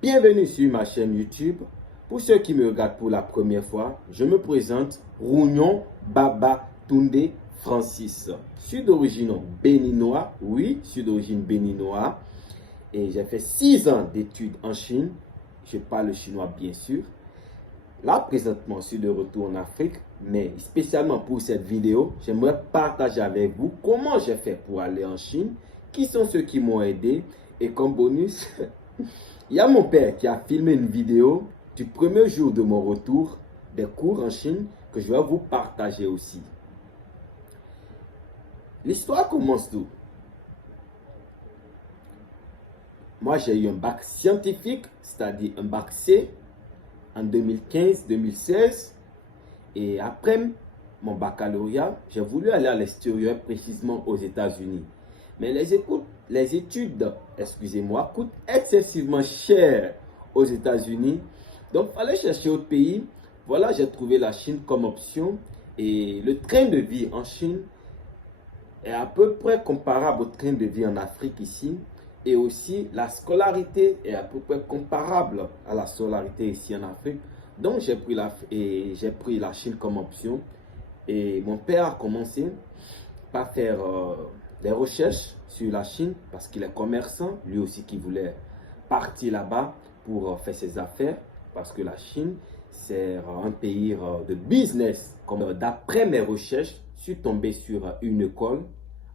Bienvenue sur ma chaîne YouTube. Pour ceux qui me regardent pour la première fois, je me présente Rougnon Baba Tunde Francis. Je suis d'origine béninoise, oui, je suis d'origine béninoise et j'ai fait 6 ans d'études en Chine. Je parle chinois bien sûr. Là, présentement, je suis de retour en Afrique, mais spécialement pour cette vidéo, j'aimerais partager avec vous comment j'ai fait pour aller en Chine, qui sont ceux qui m'ont aidé et comme bonus, il y a mon père qui a filmé une vidéo du premier jour de mon retour des cours en Chine que je vais vous partager aussi. L'histoire commence d'où? Moi, j'ai eu un bac scientifique, c'est-à-dire un bac C, en 2015-2016. Et après mon baccalauréat, j'ai voulu aller à l'extérieur, précisément aux États-Unis. Mais les études, excusez-moi, coûtent excessivement cher aux États-Unis. Donc, il fallait chercher autre pays. Voilà, j'ai trouvé la Chine comme option. Et le train de vie en Chine est à peu près comparable au train de vie en Afrique ici. Et aussi, la scolarité est à peu près comparable à la scolarité ici en Afrique. Donc, j'ai pris la Chine comme option. Et mon père a commencé par faire des recherches sur la Chine parce qu'il est commerçant, lui aussi qui voulait partir là-bas pour faire ses affaires parce que la Chine, c'est un pays de business. D'après mes recherches, je suis tombé sur une école,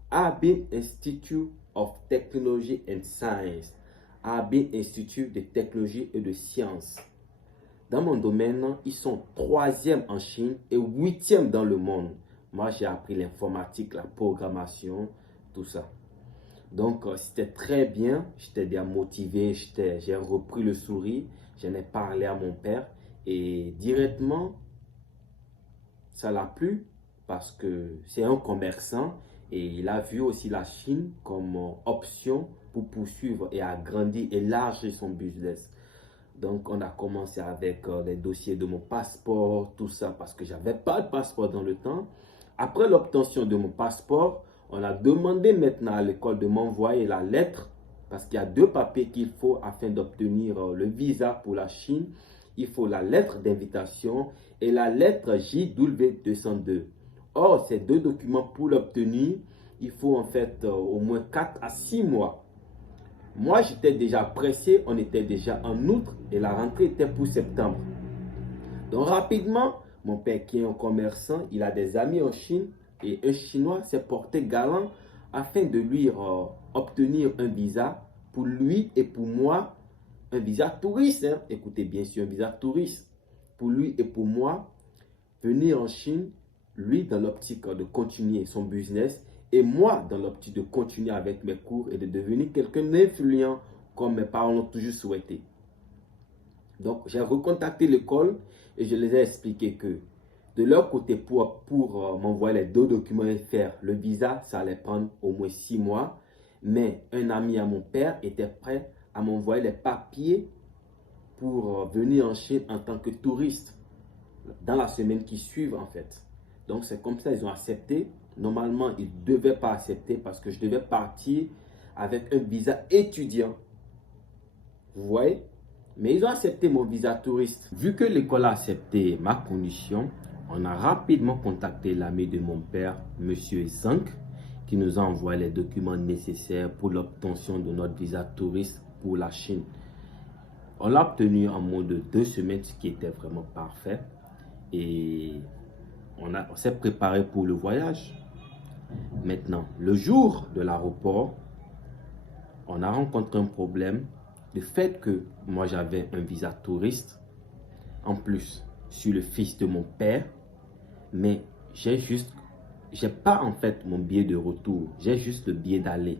Harbin Institute of Technology and Science, Harbin Institute de Technologie et de Sciences. Dans mon domaine, ils sont 3e en Chine et 8e dans le monde. Moi, j'ai appris l'informatique, la programmation, tout ça. Donc, c'était très bien. J'étais bien motivé. J'ai repris le sourire. J'en ai parlé à mon père. Et directement, ça l'a plu parce que c'est un commerçant. Et il a vu aussi la Chine comme option pour poursuivre et agrandir, élargir son business. Donc, on a commencé avec les dossiers de mon passeport, tout ça, parce que je n'avais pas de passeport dans le temps. Après l'obtention de mon passeport, on a demandé maintenant à l'école de m'envoyer la lettre, parce qu'il y a 2 papiers qu'il faut afin d'obtenir le visa pour la Chine. Il faut la lettre d'invitation et la lettre JW202. Or, ces 2 documents, pour l'obtenir, il faut en fait au moins 4 à 6 mois. Moi, j'étais déjà pressé, on était déjà en août et la rentrée était pour septembre. Donc rapidement, mon père qui est un commerçant, il a des amis en Chine et un Chinois s'est porté galant afin de lui obtenir un visa pour lui et pour moi, un visa touriste. Hein. Écoutez bien sûr, un visa touriste. Pour lui et pour moi, venir en Chine, lui dans l'optique de continuer son business et moi dans l'optique de continuer avec mes cours et de devenir quelqu'un d'influent comme mes parents l'ont toujours souhaité. Donc j'ai recontacté l'école et je les ai expliqué que de leur côté pour m'envoyer les 2 documents et faire le visa, ça allait prendre au moins 6 mois. Mais un ami à mon père était prêt à m'envoyer les papiers pour venir en Chine en tant que touriste dans la semaine qui suit en fait. Donc c'est comme ça ils ont accepté. Normalement ils ne devaient pas accepter parce que je devais partir avec un visa étudiant. Vous voyez? Mais ils ont accepté mon visa touriste. Vu que l'école a accepté ma condition, on a rapidement contacté l'ami de mon père, Monsieur Zhang, qui nous a envoyé les documents nécessaires pour l'obtention de notre visa touriste pour la Chine. On l'a obtenu en moins de 2 semaines, ce qui était vraiment parfait. Et on s'est préparé pour le voyage. Maintenant, le jour de l'aéroport, on a rencontré un problème. Le fait que moi j'avais un visa touriste, en plus, je suis le fils de mon père, mais j'ai pas en fait mon billet de retour, j'ai juste le billet d'aller.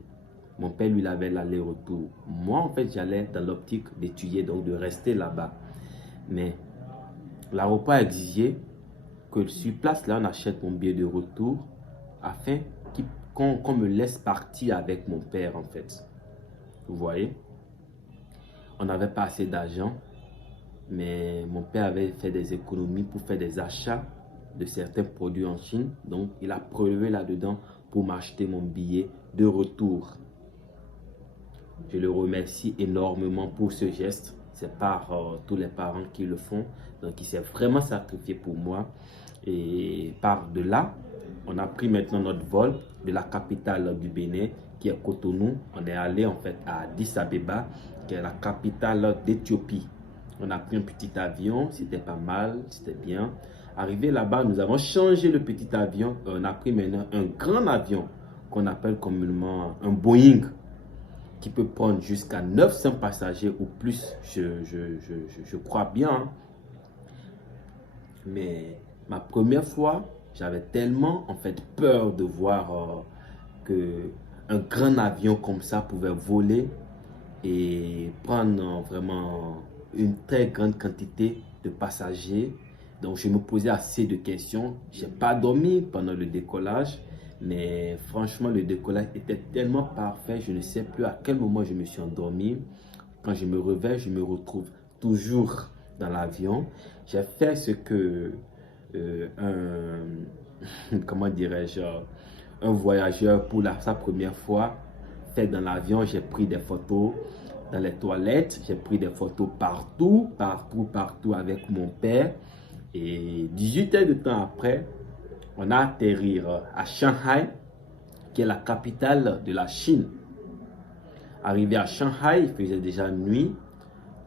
Mon père lui avait l'aller-retour. Moi en fait j'allais dans l'optique d'étudier, donc de rester là-bas. Mais l'aéroport exigeait que sur place là on achète mon billet de retour afin qu'on me laisse partir avec mon père en fait. Vous voyez? On n'avait pas assez d'argent, mais mon père avait fait des économies pour faire des achats de certains produits en Chine. Donc, il a prélevé là-dedans pour m'acheter mon billet de retour. Je le remercie énormément pour ce geste. c'est par tous les parents qui le font. Donc il s'est vraiment sacrifié pour moi. Et par de là, on a pris maintenant notre vol de la capitale du Bénin, qui est Cotonou. On est allé en fait à Addis Abeba, qui est la capitale d'Éthiopie. On a pris un petit avion, c'était pas mal, c'était bien. Arrivé là-bas, nous avons changé le petit avion. On a pris maintenant un grand avion qu'on appelle communément un Boeing, qui peut prendre jusqu'à 900 passagers ou plus, je crois bien. Hein. Mais ma première fois, j'avais tellement en fait peur de voir que un grand avion comme ça pouvait voler et prendre vraiment une très grande quantité de passagers. Donc je me posais assez de questions. J'ai pas dormi pendant le décollage, mais franchement le décollage était tellement parfait, je ne sais plus à quel moment je me suis endormi. Quand je me réveille, je me retrouve toujours dans l'avion. J'ai fait ce que comment dirais-je, un voyageur pour sa première fois fait dans l'avion. J'ai pris des photos dans les toilettes, j'ai pris des photos partout avec mon père. Et 18 heures de temps après, on a atterri à Shanghai, qui est la capitale de la Chine. Arrivé à Shanghai, il faisait déjà nuit.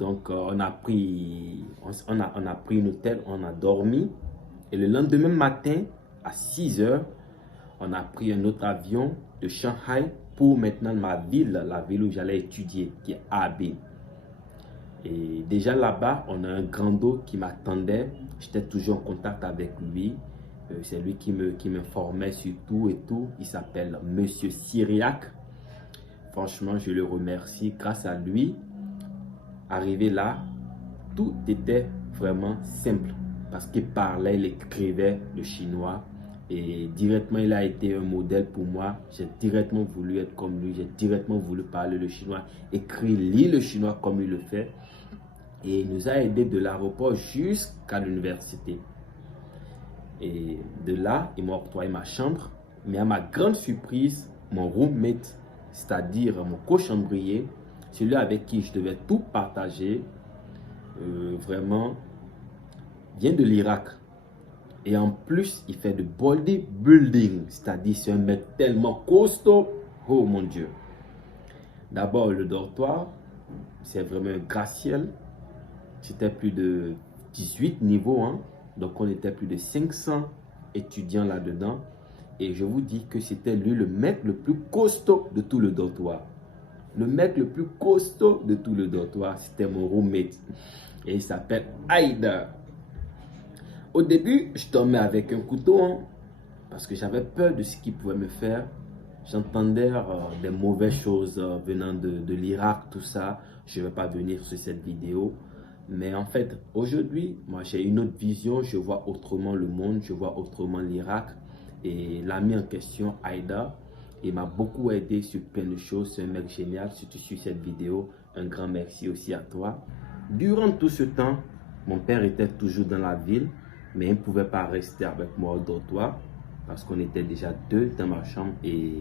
Donc on a pris un hôtel, on a dormi. Et le lendemain matin, à 6 heures, on a pris un autre avion de Shanghai pour maintenant ma ville, la ville où j'allais étudier, qui est Harbin. Et déjà là-bas, on a un grand dos qui m'attendait. J'étais toujours en contact avec lui. C'est lui qui m'informait sur tout et tout. Il s'appelle Monsieur Syriac. Franchement, je le remercie. Grâce à lui, arrivé là, tout était vraiment simple. Parce qu'il parlait, il écrivait le chinois. Et directement, il a été un modèle pour moi. J'ai directement voulu être comme lui. J'ai directement voulu parler le chinois, écrire, lire le chinois comme il le fait. Et il nous a aidés de l'aéroport jusqu'à l'université. Et de là, il m'a octroyé ma chambre. Mais à ma grande surprise, mon roommate, c'est-à-dire mon cochambrier, celui avec qui je devais tout partager, vraiment, vient de l'Irak. Et en plus, il fait de bodybuilding, c'est-à-dire c'est un mec tellement costaud. Oh mon Dieu. D'abord, le dortoir, c'est vraiment un gratte-ciel. C'était plus de 18 niveaux, hein. Donc on était plus de 500 étudiants là-dedans. Et je vous dis que c'était lui le mec le plus costaud de tout le dortoir. Le mec le plus costaud de tout le dortoir, c'était mon roommate. Et il s'appelle Aïda. Au début, je dormais avec un couteau, hein, parce que j'avais peur de ce qu'il pouvait me faire. J'entendais des mauvaises choses venant de l'Irak, tout ça. Je ne vais pas venir sur cette vidéo. Mais en fait, aujourd'hui, moi j'ai une autre vision. Je vois autrement le monde, je vois autrement l'Irak. Et l'ami en question, Aïda, il m'a beaucoup aidé sur plein de choses. C'est un mec génial. Si tu suis cette vidéo, un grand merci aussi à toi. Durant tout ce temps, mon père était toujours dans la ville. Mais il ne pouvait pas rester avec moi au dortoir parce qu'on était déjà deux dans ma chambre et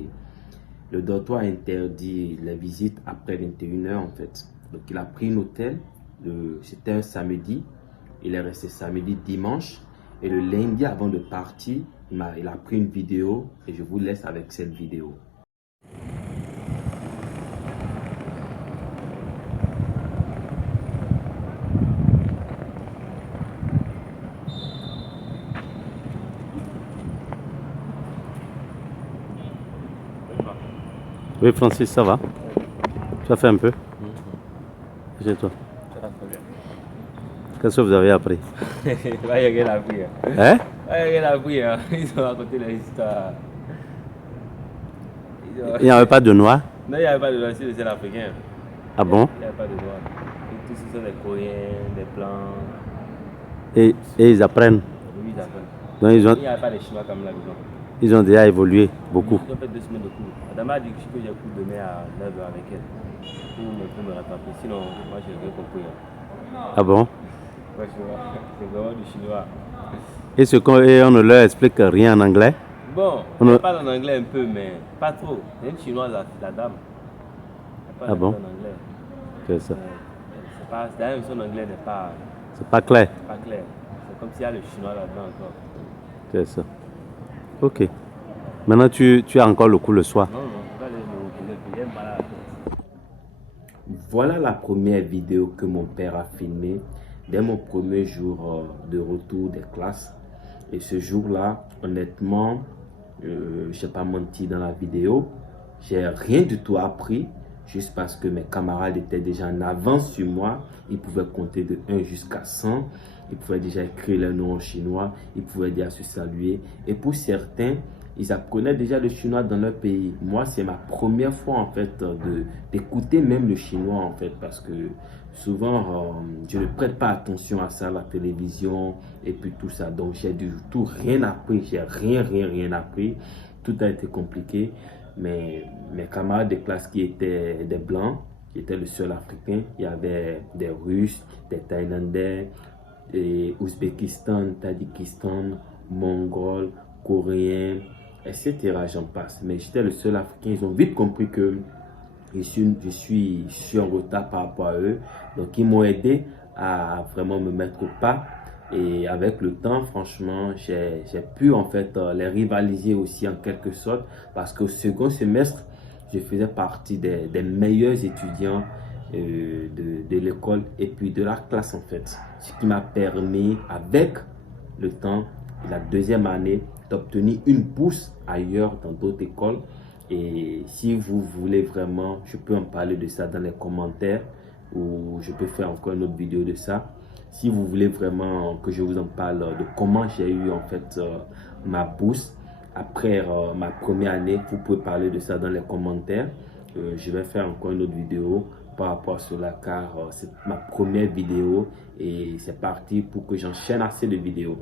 le dortoir interdit les visites après 21 heures en fait. Donc il a pris un hôtel, c'était un samedi, il est resté samedi, dimanche et le lundi avant de partir, il a pris une vidéo et je vous laisse avec cette vidéo. Oui, Francis, ça va? Tu as fait un peu? Chez toi. Qu'est-ce que vous avez appris? Là, il y a rien appris. Hein? Là, il y a rien appris. Ils ont raconté la histoire. Il n'y avait pas de noir? Non, il n'y avait pas de noir, c'est des Africains. Ah bon? Il n'y avait pas de noir. Et tous ce sont des Coréens, des Blancs. Et ils apprennent? Oui, ils apprennent. Donc Il n'y avait pas de Chinois comme là-dedans. ils ont déjà évolué beaucoup. Ils ont fait 2 semaines de cours. Madame a dit que j'ai cours demain à 9h avec elle. Pour me rattraper. Sinon, moi, je n'ai rien compris. Ah bon? Ouais, c'est vraiment du chinois. Et on ne leur explique rien en anglais? Bon, on parle en anglais un peu, mais pas trop. C'est une chinoise, la dame. Elle parle Ah bon? en anglais. C'est ça. D'ailleurs, son anglais n'est pas C'est pas clair. clair. C'est comme s'il y a le chinois là-dedans encore. C'est ça. Ok. Maintenant, tu as encore le cours le soir. Non, je vais aller me reposer, puis il est malade. Voilà la première vidéo que mon père a filmée dès mon premier jour de retour des classes. Et ce jour-là, honnêtement, je n'ai pas menti dans la vidéo. J'ai rien du tout appris, juste parce que mes camarades étaient déjà en avance sur moi. Ils pouvaient compter de 1 jusqu'à 100. Ils pouvaient déjà écrire leur nom en chinois. Ils pouvaient déjà se saluer. Et pour certains, ils apprenaient déjà le chinois dans leur pays. Moi, c'est ma première fois en fait d'écouter même le chinois en fait, parce que souvent je ne prête pas attention à ça, la télévision et puis tout ça. Donc j'ai du tout rien appris, j'ai rien appris. Tout a été compliqué, mais mes camarades de classe qui étaient des blancs, qui étaient le seul africain, il y avait des Russes, des Thaïlandais, et Ouzbékistan, Tadjikistan, Mongols, Coréens, etc. J'en passe. Mais j'étais le seul africain. Ils ont vite compris que je suis en retard par rapport à eux. Donc, ils m'ont aidé à vraiment me mettre au pas. Et avec le temps, franchement, j'ai pu en fait les rivaliser aussi en quelque sorte. Parce qu'au second semestre, je faisais partie des meilleurs étudiants de l'école et puis de la classe en fait. Ce qui m'a permis, avec le temps, la deuxième année, d'obtenir une bourse ailleurs dans d'autres écoles. Et si vous voulez vraiment, je peux en parler de ça dans les commentaires ou je peux faire encore une autre vidéo de ça. Si vous voulez vraiment que je vous en parle de comment j'ai eu en fait ma bourse après ma première année, vous pouvez parler de ça dans les commentaires. Je vais faire encore une autre vidéo par rapport à cela car c'est ma première vidéo et c'est parti pour que j'enchaîne assez de vidéos.